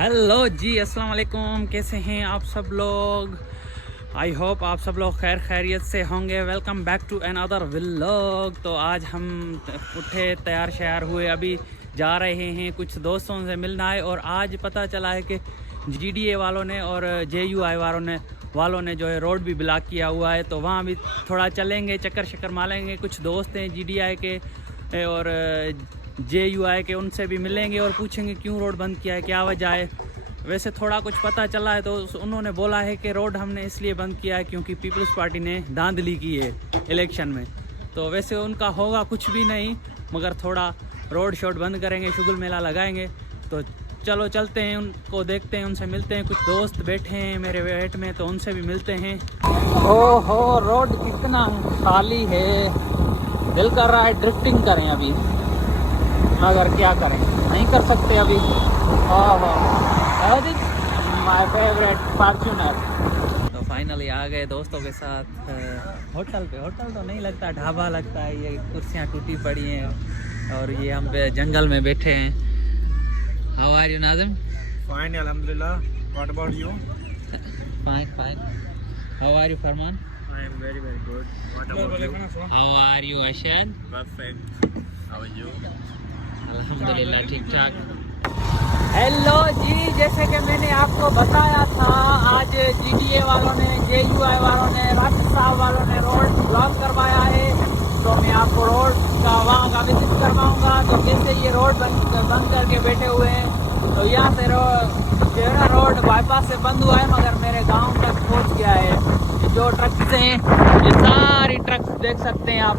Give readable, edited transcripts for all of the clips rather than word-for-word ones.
Hello जी, अस्सलाम वालेकुम। कैसे हैं आप सब लोग? आई होप आप सब लोग खैर खैरियत से होंगे। Welcome back to another vlog. तो आज हम उठे, तैयार शयार हुए, अभी जा रहे हैं कुछ दोस्तों से मिलना है। और आज पता चला है कि जीडीए वालों ने और जेयूआई वालों ने जो है रोड भी ब्लॉक किया हुआ है। तो वहाँ भी थोड़ा चलेंगे, चक्कर शक्कर मारेंगे। कुछ दोस्त हैं जीडीआई के और जेयूआई के, उनसे भी मिलेंगे और पूछेंगे क्यों रोड बंद किया है, क्या वजह है। वैसे थोड़ा कुछ पता चला है तो उन्होंने बोला है कि रोड हमने इसलिए बंद किया है क्योंकि पीपल्स पार्टी ने धांधली की है इलेक्शन में। तो वैसे उनका होगा कुछ भी नहीं, मगर थोड़ा रोड शोड बंद करेंगे, शुगल मेला लगाएंगे। तो चलो चलते हैं, उनको देखते हैं, उनसे मिलते हैं। कुछ दोस्त बैठे हैं मेरे वेट में, तो उनसे भी मिलते हैं। ओहो, रोड कितना खाली है, दिल कर रहा है ड्रिफ्टिंग करें अभी, मगर क्या करें, नहीं कर सकते अभी। My favourite Fortuner. तो फाइनली आ गए दोस्तों के साथ होटल पे। होटल तो नहीं लगता, ढाबा लगता है। ये कुर्सियाँ टूटी पड़ी हैं और ये हम जंगल में बैठे हैं। How are you Nazim? Fine, Alhamdulillah. What about you? Fine fine. How are you Farman? I am very good. What about you? How are you Ashad? Perfect. How are you? अल्हम्दुलिल्लाह ठीक ठाक। हेलो जी, जैसे कि मैंने आपको बताया था, आज जीडीए वालों ने, जेयूआई वालों ने, राशिद साहब वालों ने रोड ब्लॉक करवाया है। तो मैं आपको रोड का वहाँ का विजिट करवाऊँगा। तो जैसे ये रोड बंद करके बैठे हुए हैं, तो यहाँ से रोड बाईपास से बंद हुआ है, मगर मेरे गांव तक पहुँच गया है। ये जो ट्रक्स हैं, ये सारी ट्रक्स देख सकते हैं आप।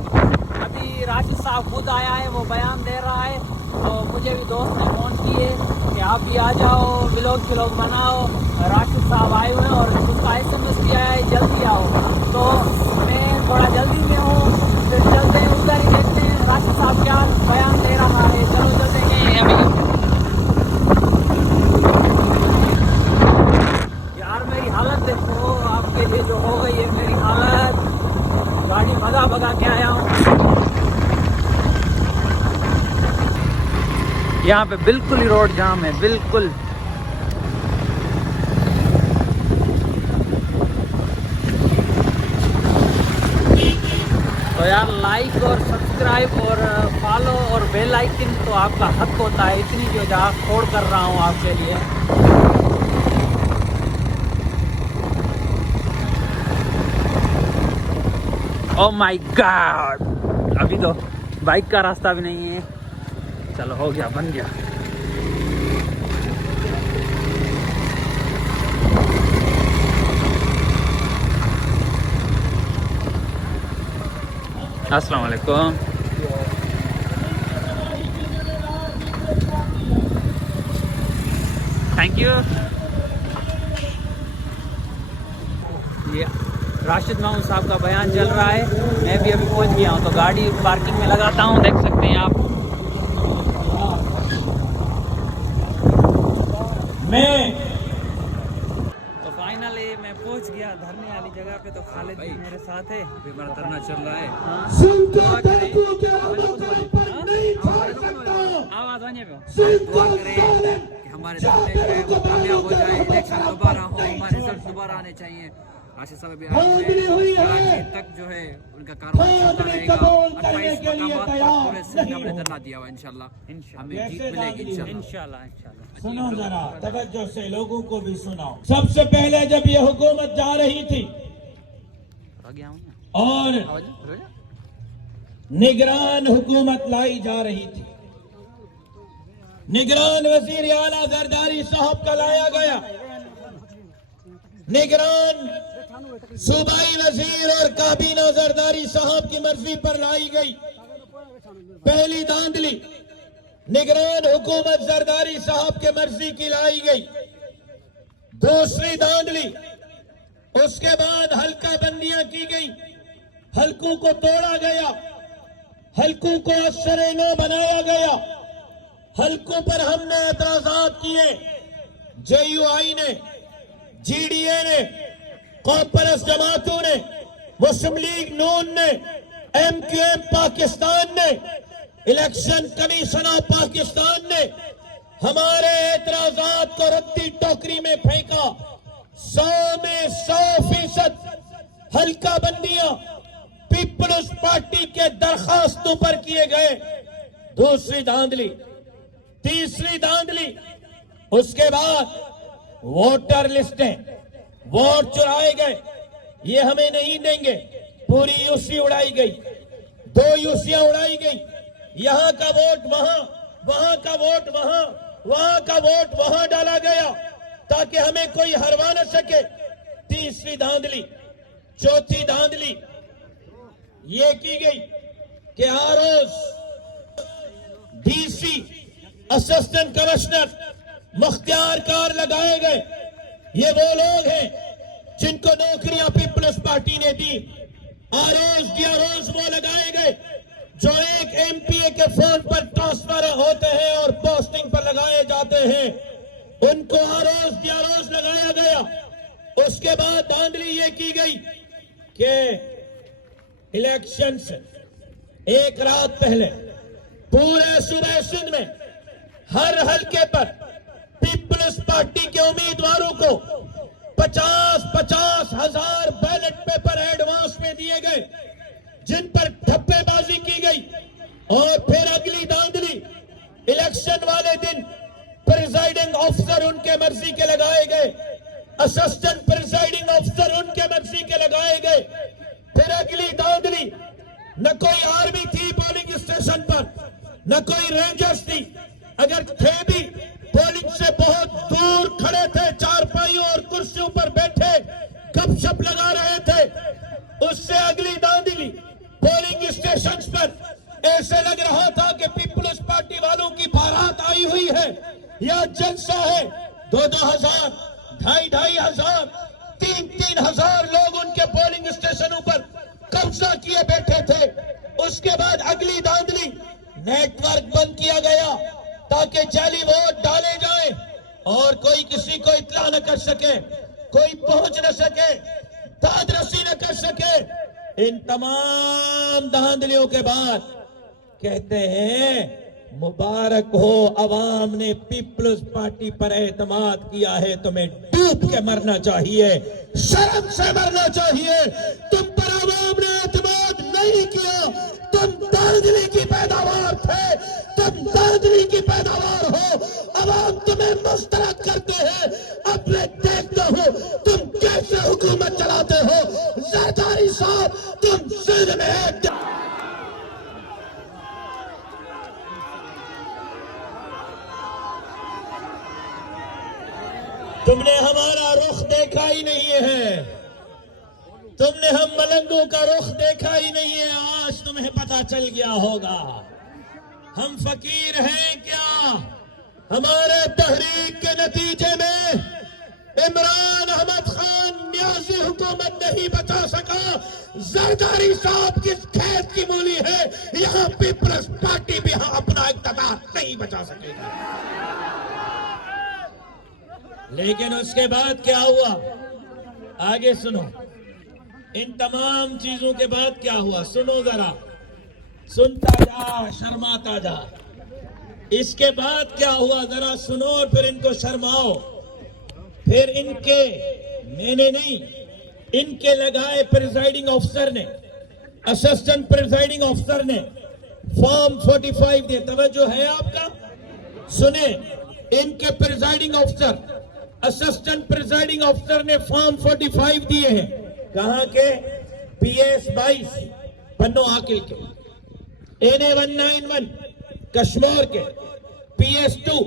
अभी राशिद साहब खुद आया है, वो बयान दे रहा है। तो मुझे भी दोस्त ने फ़ोन किए कि आप भी आ जाओ, व्लॉग बनाओ। राशिद साहब आए हुए हैं और उसका SMS भी आया है, जल्दी आओ। तो मैं थोड़ा जल्दी में हूँ, फिर चलते हैं उधर ही, देखते हैं राशिद साहब क्या बयान दे रहा है। चलो चलते हैं अभी। यार मेरी हालत देखो, आपके लिए जो हो गई है मेरी हालत। गाड़ी भगा के आया हूँ। यहाँ पे बिल्कुल ही रोड जाम है, बिल्कुल। तो यार लाइक और सब्सक्राइब और फॉलो और बेल आइकन तो आपका हक होता है। इतनी जो जहाँ खोड़ कर रहा हूँ आपके लिए। ओह माय गॉड, अभी तो बाइक का रास्ता भी नहीं है। चलो हो गया, बन गया। अस्सलाम वालेकुम। Thank you. ये राशिद मामू साहब का बयान चल रहा है। मैं भी अभी पहुंच गया हूँ, तो गाड़ी पार्किंग में लगाता हूँ, देख सकते हैं आप। तो फाइनली मैं पहुंच गया धरने वाली जगह पे। तो खालिद भी मेरे साथ है। अभी हमारा धरना चल रहा है। आवाज आने पे दुआ करें कि हमारे धरने जो है वो कामयाब हो जाए, इलेक्शन दोबारा हो, हमारे रिजल्ट दोबारा आने चाहिए। राशिद साहब अभी कराची तक जो है उनका कार्रवाई चलता रहेगा। 28 मकामात पर पूरे सिंध में हमने धरना दिया हुआ। इंशाल्लाह हमें जीत मिलेगी। इंशाल्लाह। सुनो जरा तवज्जो से, लोगों को भी सुनाओ। सबसे पहले जब ये हुकूमत जा रही थी और निगरान हुकूमत लाई जा रही थी, निगरान वजीर आला जरदारी साहब का लाया गया। निगरान सूबाई वजीर और काबीना जरदारी साहब की मर्जी पर लाई गई। पहली धांधली निगरान हुकूमत जरदारी साहब के मर्जी की लाई गई। दूसरी धांधली, उसके बाद हल्का बंदियां की गई, हल्कों को तोड़ा गया, हल्कों को असरे नो बनाया गया, हल्कों पर हमने एतराजात किए। जेयूआई ने, जीडीए ने, कॉर्पोरेट जमातों ने, मुस्लिम लीग नून ने, MQM पाकिस्तान ने, इलेक्शन कमीशन ऑफ पाकिस्तान ने हमारे एतराजात को रद्दी टोकरी में फेंका। 100 में 100% हल्का बंदियां पीपल्स पार्टी के दरखास्तों पर किए गए। दूसरी धांधली, तीसरी धांधली, उसके बाद वोटर लिस्टें, वोट चुराए गए, ये हमें नहीं देंगे। पूरी यूसी उड़ाई गई, 2 यूसियां उड़ाई गई। यहां का वोट वहां, वहां का वोट वहां, वहां का वोट वहां डाला गया ताकि हमें कोई हरवा न सके। तीसरी धांधली, चौथी धांधली ये की गई कि आरओज, डीसी, असिस्टेंट कमिश्नर मुख्तियार कार लगाए गए। ये वो लोग हैं जिनको नौकरियां पीपल्स पार्टी ने दी। आरओज, डीआरओज वो लगाए गए जो एक एमपीए के फोन पर ट्रांसफर होते हैं और पोस्टिंग पर लगाए जाते हैं। उनको आरओज, डीआरओज लगाया गया। उसके बाद धांधली ये की गई कि इलेक्शन से एक रात पहले पूरे सूबे सिंध में हर हलके पर पीपल्स पार्टी के उम्मीदवारों को 50-50 हजार बैलेट पेपर एडवांस में दिए गए, जिन पर ठप्पेबाजी की गई। और फिर अगली धांधली, इलेक्शन वाले दिन प्रिजाइडिंग ऑफिसर उनके मर्जी के लगाए गए, असिस्टेंट प्रिजाइडिंग ऑफिसर उनके मर्जी के लगाए गए। फिर अगली धांधली, न कोई आर्मी थी पोलिंग स्टेशन पर, न कोई रेंजर्स थी। अगर थे भी, पोलिंग से बहुत दूर खड़े थे, चारपाइयों और कुर्सियों पर बैठे गपशप लगा रहे थे। उससे अगली धांधली, पोलिंग स्टेशन पर ऐसे लग रहा था कि पीपल्स पार्टी वालों की बारात आई हुई है या जलसा है। 2-2 हजार, 2,500 हजार, 3-3 हजार लोग उनके पोलिंग स्टेशनों पर कब्जा किए बैठे थे। उसके बाद अगली धांधली, नेटवर्क बंद किया गया ताकि जाली वोट डाले जाए और कोई किसी को इत्तला न कर सके, कोई पहुंच न सके, दादरसी न कर सके। इन तमाम धांधलियों के बाद कहते हैं मुबारक हो, अवाम ने पीपल्स पार्टी पर एतमाद किया है, तुम्हें डूब के मरना चाहिए, शर्म से मरना चाहिए। तुम पर अवाम ने एतमाद नहीं किया, तुम धांधली की पैदावार थे, तुम धांधली की पैदावार हो। अवाम तुम्हें मुस्तरद करते हैं। अब मैं देखता हूं तुम कैसे हुकूमत चलाते हो। जरदारी साहब, तुम सिंध में एक तुमने हमारा रुख देखा ही नहीं है, तुमने हम मलंगों का रुख देखा ही नहीं है। आज तुम्हें पता चल गया होगा हम फकीर हैं क्या। हमारे तहरीक के नतीजे में इमरान अहमद खान न्याजी हुकूमत नहीं बचा सका। जरदारी साहब किस खेत की मूली है, यहाँ पीपल्स पार्टी भी अपना इक़्तिदार नहीं बचा सकेगी। लेकिन उसके बाद क्या हुआ, आगे सुनो। इन तमाम चीजों के बाद क्या हुआ, सुनो जरा, सुनता जा, शर्माता जा। इसके बाद क्या हुआ जरा सुनो और फिर इनको शर्माओ। फिर इनके, मैंने नहीं, इनके लगाए प्रिजाइडिंग ऑफिसर ने, असिस्टेंट प्रिजाइडिंग ऑफिसर ने फॉर्म 45 दिए। तवज्जो है आपका, सुने। इनके presiding officer, assistant presiding officer ने फॉर्म 45 दिए हैं। कहां के, PS 22 पन्नो आकिल के, NA 191 कश्मीर के, PS 2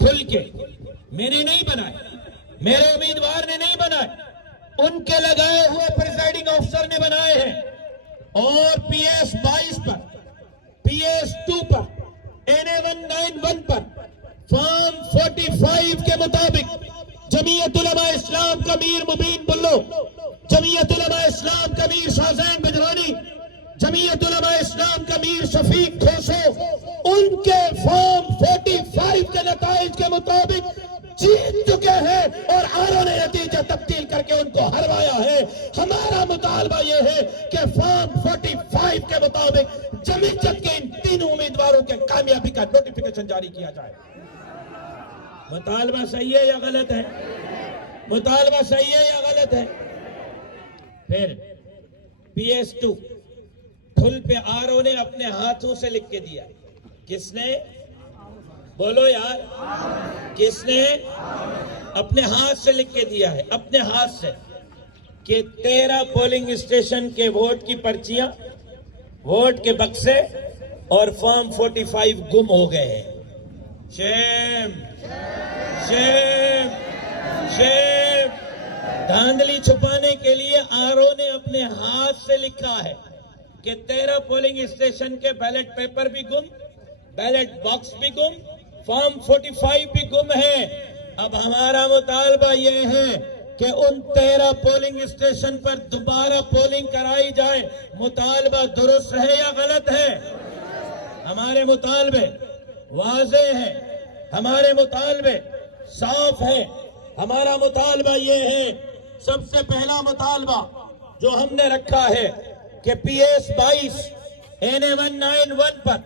फुल के। मैंने नहीं बनाए, मेरे उम्मीदवार ने नहीं बनाए, उनके लगाए हुए प्रिजाइडिंग ऑफिसर ने बनाए हैं। और PS 22 पर, PS 2 पर, NA 191 पर फॉर्म 45 के मुताबिक जमीयत उलमा इस्लाम का मीर मुबीन बुल्लो, जमीयत उलमा इस्लाम का मीर शाहजैन बिजरानी, जमीयत उलमा इस्लाम का मीर शफीक खोसो, उनके फॉर्म 45 के नताइज के मुताबिक जीत चुके हैं और आरों ने नतीजा तब्दील करके उनको हरवाया है। हमारा मुतालबा यह है कि फॉर्म 45 के मुताबिक जमीयत के इन तीनों उम्मीदवारों के कामयाबी का नोटिफिकेशन जारी किया जाए। मुतालबा सही है या गलत है? मुतालबा सही है या गलत है? फिर PS2 ठुल पे आरओ ने अपने हाथों से लिख के दिया। किसने? बोलो यार, किसने? अपने हाथ से लिख के दिया है, अपने हाथ से, कि 13 पोलिंग स्टेशन के वोट की पर्चियां, वोट के बक्से और फॉर्म 45 गुम हो गए हैं। Shame, shame, shame. धांधली छुपाने के लिए आरओ ने अपने हाथ से लिखा है कि 13 पोलिंग स्टेशन के बैलेट पेपर भी गुम, बैलेट बॉक्स भी गुम, फॉर्म 45 भी गुम है। अब हमारा मुतालबा यह है कि उन 13 पोलिंग स्टेशन पर दोबारा पोलिंग कराई जाए। मुतालबा दुरुस्त है या गलत है? हमारे मुतालबे वाज़े हैं, हमारे मुतालबे साफ है। हमारा मुतालबा यह है, सबसे पहला मुतालबा जो हमने रखा है कि PS22 NA 191 पर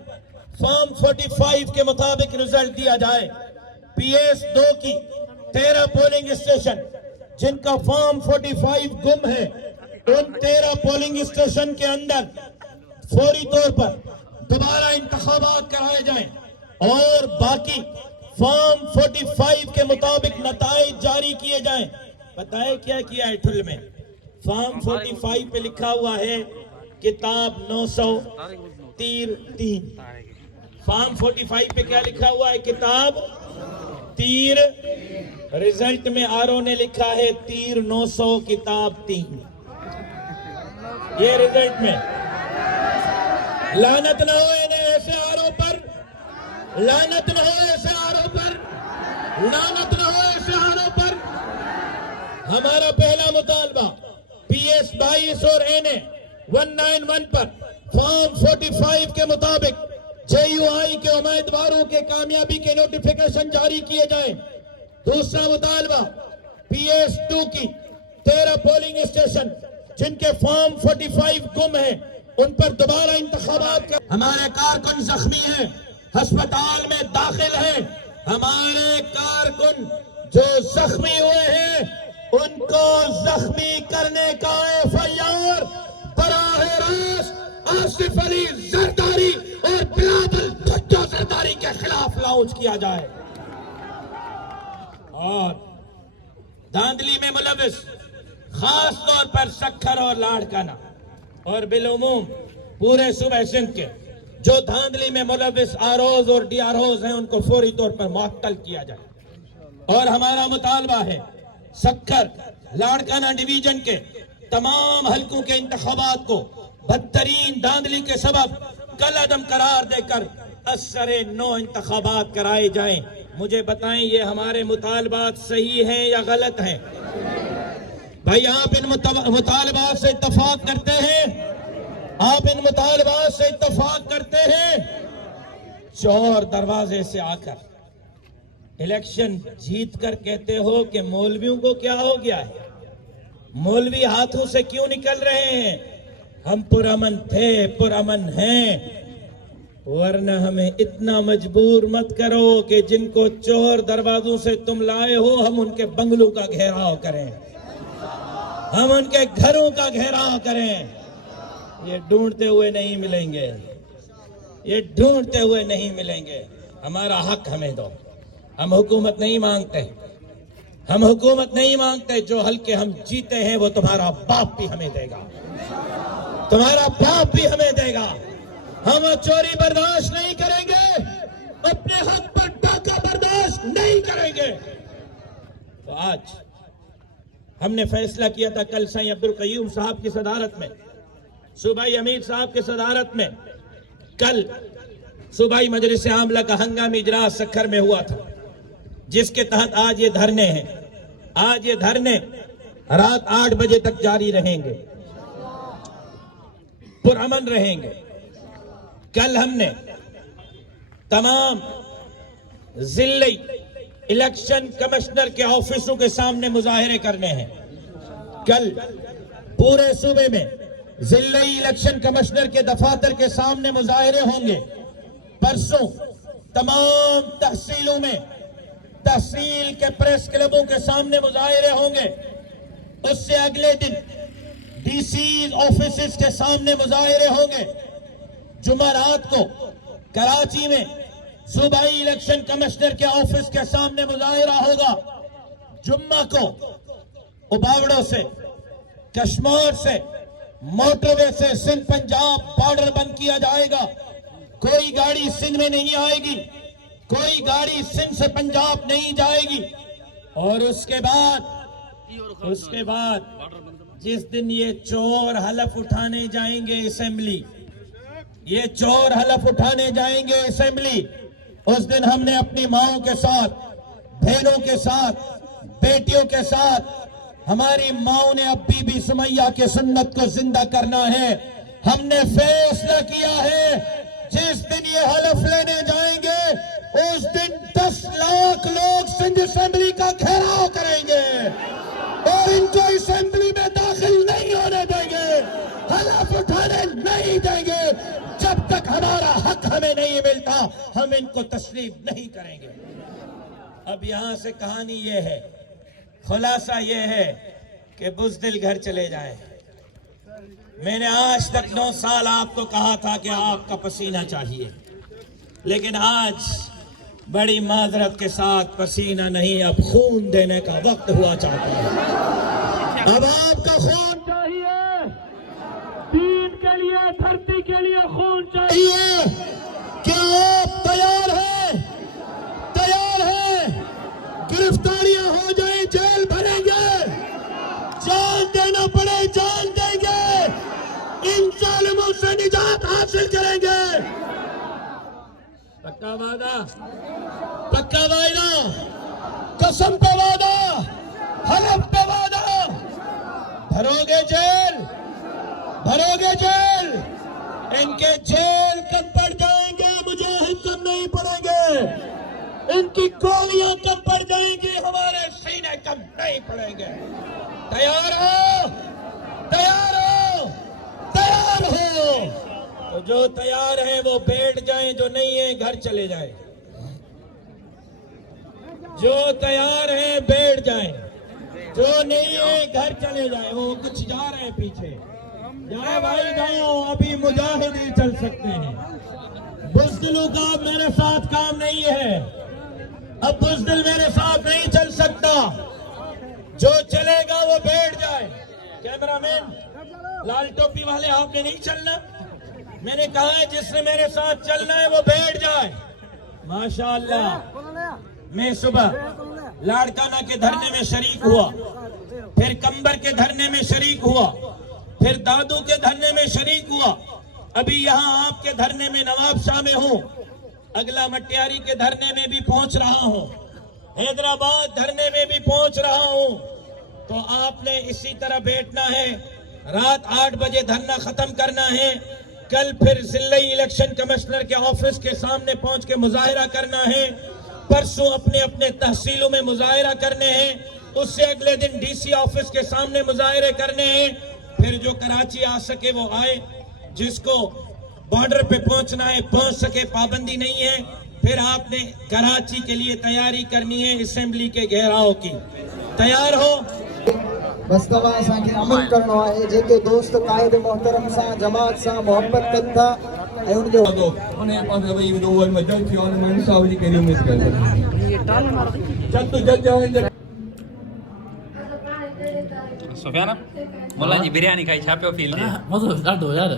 फॉर्म 45 के मुताबिक रिजल्ट दिया जाए। PS2 की 13 पोलिंग स्टेशन जिनका फॉर्म 45 गुम है, उन 13 पोलिंग स्टेशन के अंदर फौरी तौर पर दोबारा इंतखाबात कराए जाएं और बाकी फॉर्म 45 के मुताबिक नताइज जारी किए जाएं। पता है क्या किया है ठुल में? फॉर्म 45 पे लिखा हुआ है किताब 900 तीर 3। फॉर्म 45 पे क्या लिखा हुआ है? किताब तीर। रिजल्ट में आरओ ने लिखा है तीर 900 किताब 3। ये रिजल्ट में लानत न हो ऐसे आरओ पर, लानत न हो ऐसे आरओ पर, लानत न हो ऐसे आरओ पर। हमारा पहला मुतालबा PS22 और NA 191 पर फॉर्म 45 के मुताबिक JUI के उम्मीदवारों के कामयाबी के नोटिफिकेशन जारी किए जाए। दूसरा मुतालबा PS2 की 13 पोलिंग स्टेशन जिनके फॉर्म 45 गुम है, उन पर दोबारा इंतखाबात कर। हमारे कारकुन जख्मी हैं, अस्पताल में दाखिल हैं। हमारे कारकुन जो जख्मी हुए हैं उनको जख्मी करने का FIR बराह रास्त आसिफ अली जरदारी और बिलावल भुट्टो जरदारी के खिलाफ लॉन्च किया जाए। और धांधली में मुलविस खास तौर पर सक्खर और लाड़काना और बिलुमूम पूरे सूबे सिंध के जो धांधली में मुलविस आरओज और DROs हैं, उनको फौरी तौर पर मुअत्तल किया जाए। और हमारा मुतालबा है सक्खर लाड़काना डिवीजन के तमाम हलकों के इंतखाबात को बदतरीन धांधली के सबब कल अदम करार देकर असरे 9 इंतखाबात कराए जाएं। मुझे बताएं, ये हमारे मुतालबात सही हैं या गलत हैं? भाई आप इन मुतालबात से इत्तफाक करते हैं? आप इन मुतालबात से इत्तफाक करते हैं? चौर दरवाजे से आकर इलेक्शन जीत कर कहते हो कि मौलवियों को क्या हो गया है, मौलवी हाथों से क्यों निकल रहे हैं? हम पुरअमन थे, पुरअमन हैं, वरना हमें इतना मजबूर मत करो कि जिनको चोर दरवाजों से तुम लाए हो हम उनके बंगलों का घेराव करें, हम उनके घरों का घेराव करें। ये ढूंढते हुए नहीं मिलेंगे, ये ढूंढते हुए नहीं मिलेंगे। हमारा हक हमें दो। हम हुकूमत नहीं मांगते, हम हुकूमत नहीं मांगते। जो हल्के हम जीते हैं वो तुम्हारा बाप भी हमें देगा, तुम्हारा बाप भी हमें देगा। हम चोरी बर्दाश्त नहीं करेंगे, अपने हक पर डाका बर्दाश्त नहीं करेंगे। तो आज हमने फैसला किया था कल साईं अब्दुल कय्यूम साहब की सदारत में, सूबाई अमीर साहब की सदारत में, कल सूबाई मजलिस आमला का हंगामी इजलास सक्खर में हुआ था, जिसके तहत आज ये धरने हैं। आज ये धरने रात 8 बजे तक जारी रहेंगे, पुरअमन रहेंगे। कल हमने तमाम जिले इलेक्शन कमिश्नर के ऑफिसों के सामने मुजाहिरे करने हैं। कल पूरे सूबे में जिले इलेक्शन कमिश्नर के दफातर के सामने मुजाहिरे होंगे। परसों तमाम तहसीलों में तहसील के प्रेस क्लबों के सामने मुजाहिरे होंगे। उससे अगले दिन डीसी ऑफिस के सामने मुजाहिरे होंगे। जुमेरात को कराची में सूबाई इलेक्शन कमिश्नर के ऑफिस के सामने मुजाहिरा होगा। जुम्मा को उबावड़ों से, कश्मीर से, मोटरवे से सिंध पंजाब बॉर्डर बंद किया जाएगा। कोई गाड़ी सिंध में नहीं आएगी, कोई गाड़ी सिंध से पंजाब नहीं जाएगी। और उसके बाद जिस दिन ये चोर हलफ उठाने जाएंगे असेंबली, ये चोर हलफ उठाने जाएंगे असेंबली, उस दिन हमने अपनी माओं के साथ, बहनों के साथ, बेटियों के साथ, हमारी माओं ने अब बीबी सुमैया के सुन्नत को जिंदा करना है। हमने फैसला किया है जिस दिन ये हलफ लेने जाएंगे उस दिन 10 लाख लोग सिंध असेंबली का घेराव करेंगे और इनको असेंबली में दाखिल नहीं होने देंगे, हलफ उठाने नहीं देंगे। जब तक हमारा हक हमें नहीं मिलता हम इनको तस्लीम नहीं करेंगे। अब यहां से कहानी ये है, खुलासा ये है कि बुज़दिल घर चले जाएं। मैंने आज तक 9 साल आपको कहा था कि आपका पसीना चाहिए, लेकिन आज बड़ी माजरत के साथ पसीना नहीं, अब खून देने का वक्त हुआ चाहता है। अब आपका खून चाहिए, दीन के लिए, धरती के लिए खून चाहिए। क्या आप तैयार हैं? तैयार हैं? गिरफ्तारियां हो जाए, जेल भरेंगे, जान देना पड़े जान देंगे, इन जालिमों से निजात हासिल करेंगे। पक्का वादा, पक्का वादा, कसम पे वादा, हलफ पे वादा। भरोगे जेल, भरोगे जेल। इनके जेल कब पड़ जाएंगे मुजाहिद कब नहीं पड़ेंगे, इनकी गोलियां कब पड़ जाएंगी हमारे सीने कब नहीं पड़ेंगे। तैयार हो? तैयार हो? तैयार हो? तो जो तैयार है वो बैठ जाएं, जो नहीं है घर चले जाएं। जो तैयार है बैठ जाएं, जो नहीं है घर चले जाएं। वो कुछ जा रहे हैं पीछे, जाओ भाई जाओ, अभी मुजाहिद ही चल सकते हैं। बुज़दिलों का अब मेरे साथ काम नहीं है, अब बुज़दिल मेरे साथ नहीं चल सकता। जो चलेगा वो बैठ जाए। कैमरामैन, लाल टोपी वाले आपने नहीं चलना, मैंने कहा है जिसने मेरे साथ चलना है वो बैठ जाए। माशाअल्लाह। मैं सुबह लाड़काना के धरने में शरीक हुआ, फिर कंबर के धरने में शरीक हुआ, फिर दादू के धरने में शरीक हुआ, अभी यहाँ आपके धरने में नवाब शाह में हूँ, अगला मटियारी के धरने में भी पहुंच रहा हूँ, हैदराबाद धरने में भी पहुंच रहा हूँ। तो आपने इसी तरह बैठना है, रात 8 बजे धरना खत्म करना है। कल फिर जिले इलेक्शन कमिश्नर के ऑफिस के सामने पहुंच के मुजाहिरा करना है। परसों अपने अपने तहसीलों में मुजाहिरा करने हैं, उससे अगले दिन डीसी ऑफिस के सामने मुजाहिरे करने हैं। फिर जो कराची आ सके वो आए, जिसको बॉर्डर पे पहुंचना है पहुंच सके, पाबंदी नहीं है। फिर आपने कराची के लिए तैयारी करनी है असेंबली के घेराव की। तैयार हो? बस तव्हां असांखे अमल करणो आहे। जेके दोस्त कायद मोहतरम सां जमात सां मोहब्बत कनि था ऐं उनखे उन्हें पास वही दो वन मदद थी और मन सावरी करी उम्मीद कर जब तो जज जाए सुफियान मुल्ला जी बिरयानी खाई छा पियो फील थे? मज़ो ॾाढो यार,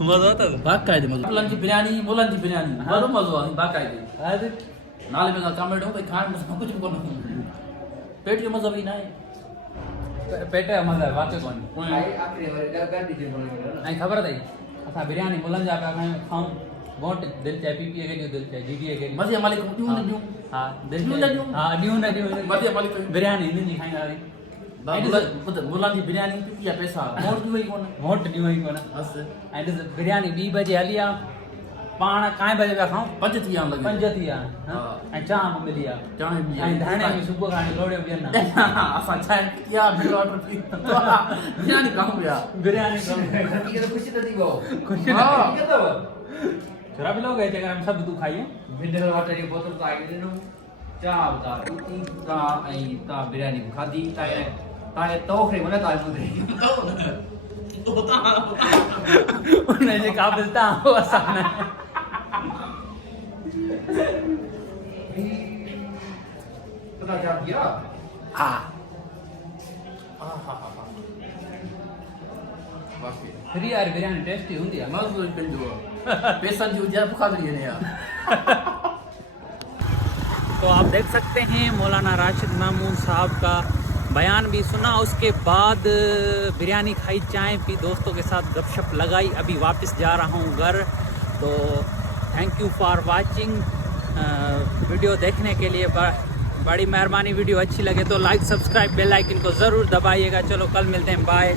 मज़ो अथव? बाक़ाइदे मज़ो। मुल्लनि जी बिरयानी ॾाढो मज़ो आहे बाक़ाइदे। नाले में कमेंट हो भई खाइण में कुझु बि कोन्हे, पेट जो मज़ो बि न आहे। पेट जो मज़ो आहे वाक़ई कोन्हे। ऐं ख़बर अथई असां बिरयानी मुल्लनि जा पिया खाऊं, वोट दिलि चए पीपीए खे ॾियो, दिलि चए दीदीअ खे ॾियो। मज़े मालिक ॾियूं न ॾियूं, हा दिलि ॾियूं न चए ॾियूं, हा ॾियूं न ॾियूं, मज़े मालिक बिरयानी हिननि जी खाईंदासीं। मुल्लनि जी बिरयानी पीती आहे पैसा वोट ॾियूं ई कोन, वोट ॾियूं ई कोन। बसि ऐं ॾिस बिरयानी 2 बजे हली आहे, पाण काएं बजे पिया खाऊं? 5 थी विया 5 थी विया, ऐं चांहि बि मिली आहे, चांहि बि ऐं धाणे बि सुबुह खां लोड़ियो ॿियनि असां चांहि पीती आहे, बिल ऑर्डर पी बिरयानी खाऊं पिया। बिरयानी खुशी तो थी वो खुशी हाँ छोरा भी लोग है जगह हम सब तू खाइए मिनरल वाटर की बोतल तो आगे ले लो चाव ता इती ता आई ता बिरयानी खादी ताए तोखरे mana ताए मुदे तो ता उन्हें जे काबिल ता हो असना पता क्या किया हां फिर यार बिरयानी टेस्टी होती है मज़ो पिंडो पैसा जो जा खादी है यार तो आप देख सकते हैं मौलाना राशिद मामून साहब का बयान भी सुना, उसके बाद बिरयानी खाई, चाय पी, दोस्तों के साथ गपशप लगाई। अभी वापस जा रहा हूँ घर। तो thank you for watching. Video देखने के लिए बड़ी मेहरबानी। वीडियो अच्छी लगे तो लाइक, सब्सक्राइब, बेल आइकन को ज़रूर दबाइएगा। चलो कल मिलते हैं, बाय।